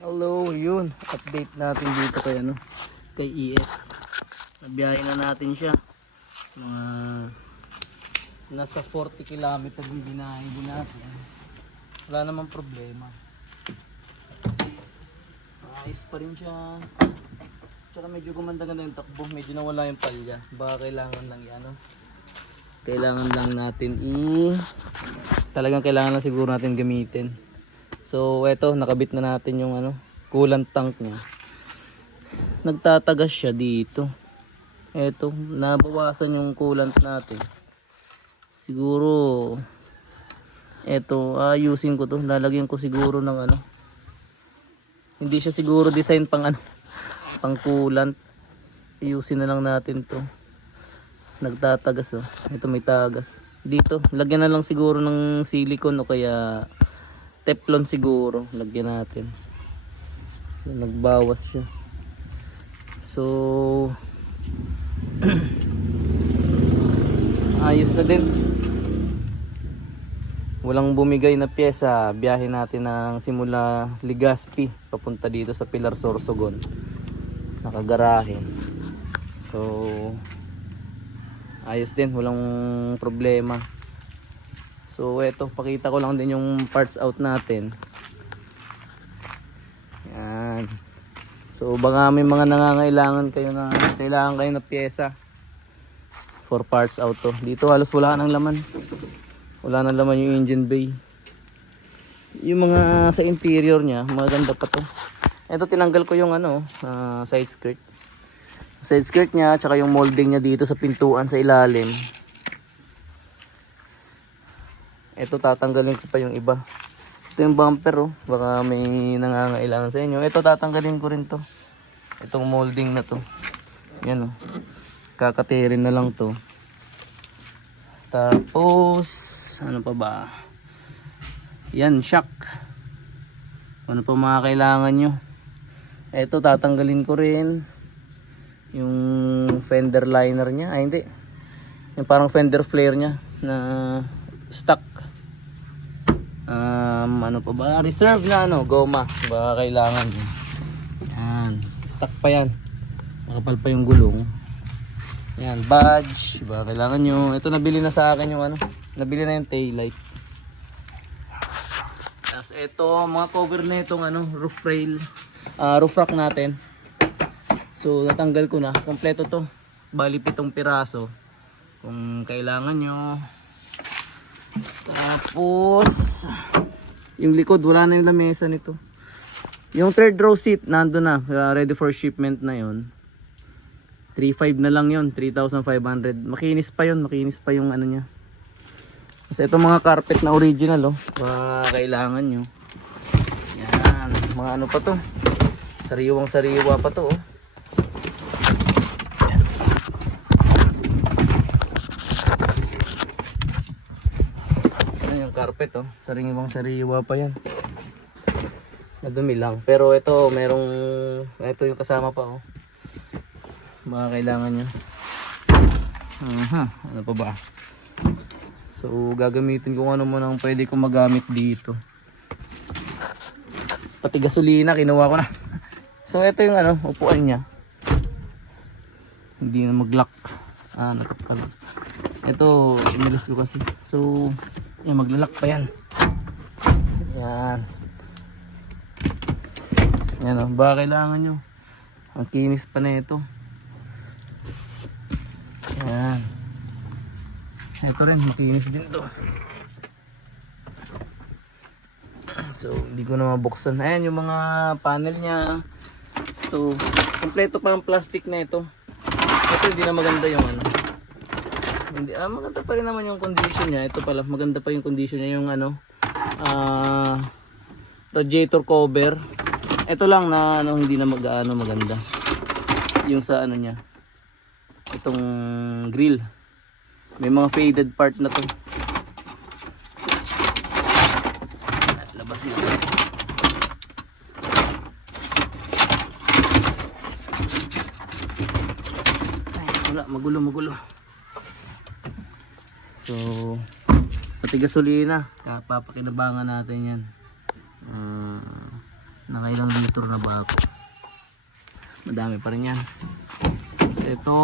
Hello, yun. Update natin dito kay ES. Nabiyahin na natin siya. Mga nasa 40 kilometer yung binahin din natin. Wala namang problema. Ayos pa rin siya. Tsaka medyo gumanda-ganda yung takbo. Medyo nawala yung palya. Baka kailangan lang kailangan lang natin talagang kailangan lang siguro natin gamitin. So eto, nakabit na natin yung coolant tank niya. Nagtatagas siya dito. Eto, nabawasan yung coolant natin. Siguro eto, ayusin ko to. Lalagyan ko siguro ng hindi siya siguro design pang pang coolant. Ayusin na lang natin to. Nagtatagas oh. Ito may tagas. Dito, lagyan na lang siguro ng silicone o kaya Teflon siguro, lagyan natin. So nagbawas siya. So ayos na din. Walang bumigay na pyesa. Biyahe natin ng simula Legazpi papunta dito sa Pilar Sorsogon. Nakagarahe. So ayos din, walang problema. So eto, pakita ko lang din yung parts out natin. Yan. So baka may mga nangangailangan kayo na kailangan kayo na pyesa for parts out to. Dito halos wala nang laman. Wala nang laman yung engine bay. Yung mga sa interior niya, maganda pa to. Ito tinanggal ko yung side skirt. Side skirt niya, tsaka yung molding niya dito sa pintuan sa ilalim. Ito tatanggalin ko pa yung iba. Ito yung bumper oh. Baka may nangangailangan sa inyo. Ito tatanggalin ko rin to. Itong molding na to. Yan oh. Kakatirin na lang to. Tapos ano pa ba? Yan, shock. Ano pa mga kailangan nyo? Ito tatanggalin ko rin yung fender liner nya. Ay hindi. Yung parang fender flare nya na stock. Ano pa ba? Reserve na goma. Baka kailangan. Yan. Stock pa yan. Makapal pa yung gulong. Yan. Badge. Baka kailangan nyo. Ito nabili na sa akin yung nabili na yung tail light. Tapos ito, mga cover na itong roof rail. Roof rack natin. So natanggal ko na. Kompleto to. Bali 7 piraso. Kung kailangan nyo. Tapos yung likod wala na yung lamesa nito. Yung third row seat nando na, ready for shipment na yon. 3.5 na lang yon, 3,500. Makinis pa yon, makinis pa yung niya. Kasi itong mga carpet na original kailangan nyo. Yan, mga pa to. Sariwang sariwa pa to carpet sariwang sariwa pa yan. Madumi lang pero ito ito yung kasama pa mga kailangan nyo. Ano pa ba? So gagamitin ko ano mo nang pwede kong magamit dito. Pati gasolina kinuha ko na. So ito yung upuan nya. Hindi na mag-lock. Natakpan. Ito inilis ko kasi. So yan, maglalak pa yan. Yan. Yan baka kailangan nyo. Ang kinis pa na ito. Yan. Ito rin, makinis din to. So, hindi ko na mabuksan. Ayan, yung mga panel nya. Ito, kompleto pa ang plastic na ito. Ito, hindi na maganda yung hindi, maganda pa rin naman yung condition niya. Ito pala, maganda pa yung condition niya. Yung radiator cover. Ito lang na hindi na maganda. Yung sa niya. Itong grill. May mga faded part na to. Labas na. Ay, wala, magulo. So, pati gasolina, papakinabangan natin yan. Nakailang litro na ba ako? Madami pa rin yan. So ito,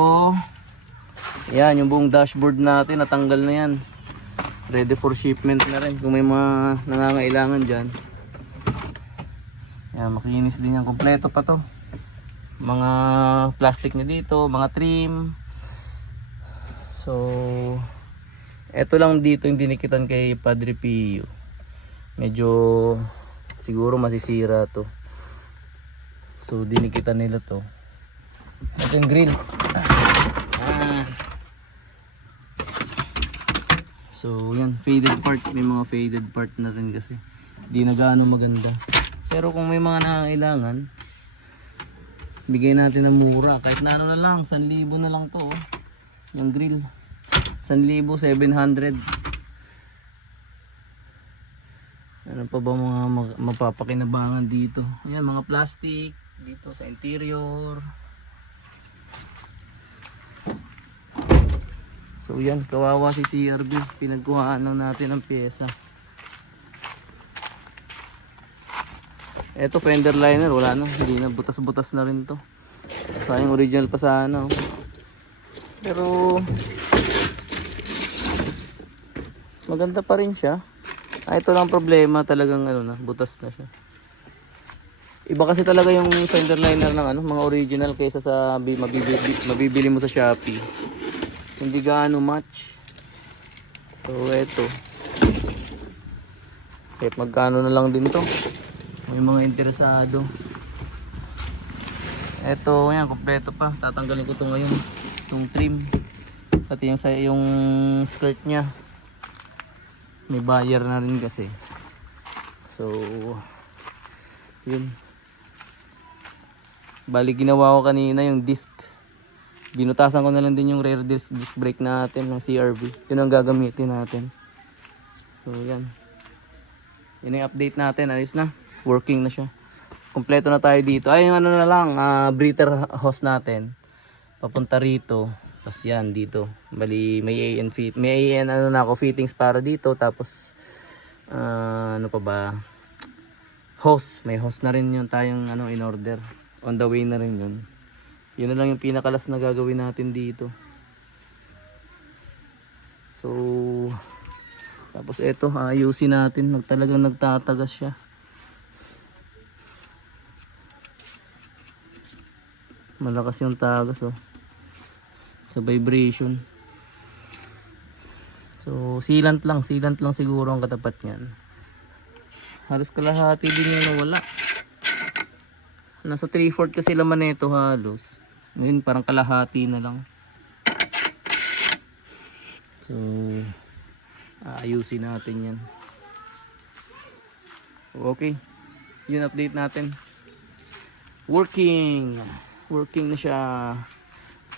yan yung buong dashboard natin, natanggal na yan. Ready for shipment na rin kung may mga nangangailangan dyan. Yan, makinis din yan. Kompleto pa to. Mga plastic na dito, mga trim. So eto lang dito yung dinikitan kay Padre Pio. Medyo siguro masisira to. So dinikitan nila to. Ito yung grill. So yan, faded part. May mga faded part na rin kasi di na gaano maganda. Pero kung may mga nangangailangan, bigay natin ng mura. Kahit na ano na lang, 1,000 na lang to. Yung grill 1,700. Ano pa ba mga mapapakinabangan dito? Ayan, mga plastic dito sa interior. So yan, kawawa si CRB. Pinagkuhaan lang natin ang pyesa. Eto, fender liner, wala na. Hindi na, butas-butas na rin to. Sayang original pa sana. Oh. Pero maganda pa rin siya. Ito lang problema, talagang ano na, butas na siya. Iba kasi talaga yung fender liner ng ano, mga original kaysa sa mabibili mo sa Shopee. Hindi gaano match. So eto. Kahit magkano na lang din to. May mga interesado. Eto, yan, kompleto pa. Tatanggalin ko to ngayon. Itong trim. Pati yung skirt niya. May buyer na rin kasi. So yun. Bali ginawa ko kanina yung disc. Binutasan ko na lang din yung rear disc brake natin ng CRV. Yun ang gagamitin natin. So yan. Yun yung update natin. Ayos na. Working na siya. Kompleto na tayo dito. Ay yung ano na lang, breather hose natin. Papunta rito. Tapos yan dito. Bali may AN ano na ako fittings para dito. Tapos ano pa ba? Hose. May hose na rin yun tayong ano in order. On the way na rin yun. Yun na lang yung pinakalas na gagawin natin dito. So tapos eto, ayusin natin. Talagang nagtatagas siya. Malakas yung tagas oh. Sa vibration. So sealant lang siguro ang katapat niyan. Halos kalahati din yung nawala. Nasa 3/4 kasi laman nito halos. Ngayon parang kalahati na lang. So ayusin natin yan. Okay. Yun update natin. Working na siya.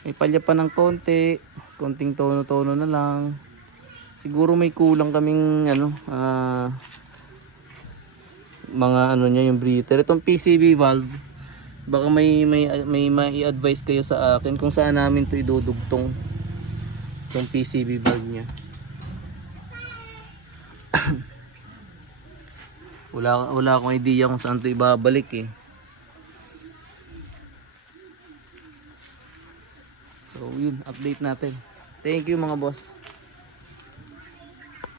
May palya pa ng konting tono-tono na lang. Siguro may kulang kaming ano mga ano niya yung breather. Itong PCV valve, baka may i-advise kayo sa akin kung saan namin to idudugtong yung PCV valve niya. wala akong idea kung saan to ibabalik eh. So yun, update natin. Thank you mga boss.